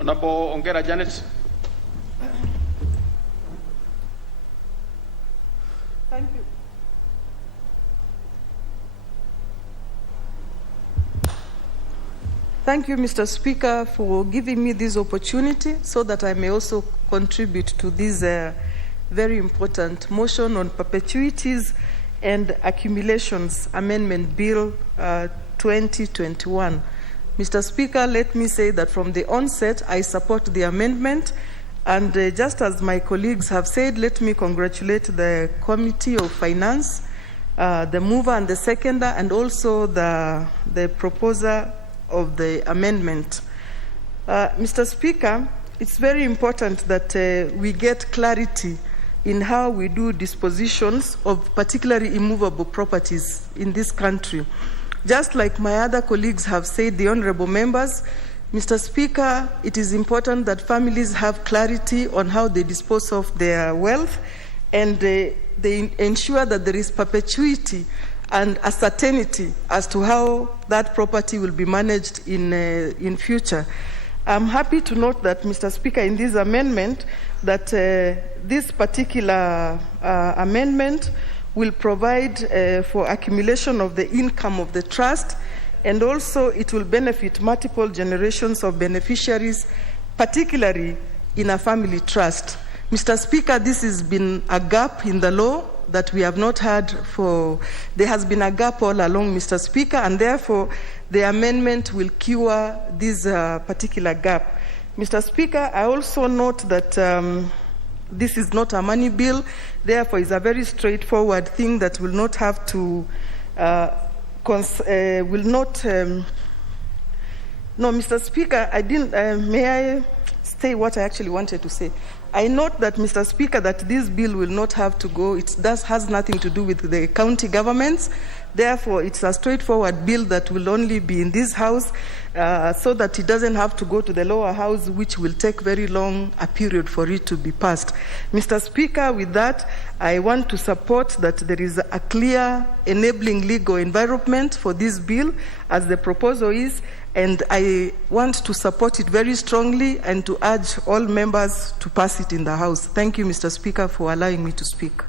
Honorable Ongera Janet. Thank you. Thank you, Mr. Speaker, for giving me this opportunity so that I may also contribute to this very important motion on perpetuities and accumulations amendment bill 2021. Mr. Speaker, let me say that from the onset, I support the amendment. And just as my colleagues have said, let me congratulate the Committee of Finance, the mover and the seconder, and also the proposer of the amendment. Mr. Speaker, it's very important that we get clarity in how we do dispositions of particularly immovable properties in this country. Just like my other colleagues have said, the honorable members, Mr. Speaker, it is important that families have clarity on how they dispose of their wealth, and they ensure that there is perpetuity and a certainty as to how that property will be managed in future. I'm happy to note that, Mr. Speaker, in this amendment, that this particular amendment will provide for accumulation of the income of the trust, and also it will benefit multiple generations of beneficiaries, particularly in a family trust. Mr. Speaker, this has been a gap in the law that we have not had for, there has been a gap all along, Mr. Speaker, and therefore the amendment will cure this particular gap. Mr. Speaker, I also note that this is not a money bill, therefore it's a very straightforward thing that will not have to, no, Mr. Speaker, I didn't, may I say what I actually wanted to say? I note that, Mr. Speaker, that this bill will not have to go, it has nothing to do with the county governments. Therefore, it's a straightforward bill that will only be in this House so that it doesn't have to go to the lower house, which will take very long a period for it to be passed. Mr. Speaker, with that, I want to support that there is a clear enabling legal environment for this bill, as the proposal is, and I want to support it very strongly and to urge all members to pass it in the House. Thank you, Mr. Speaker, for allowing me to speak.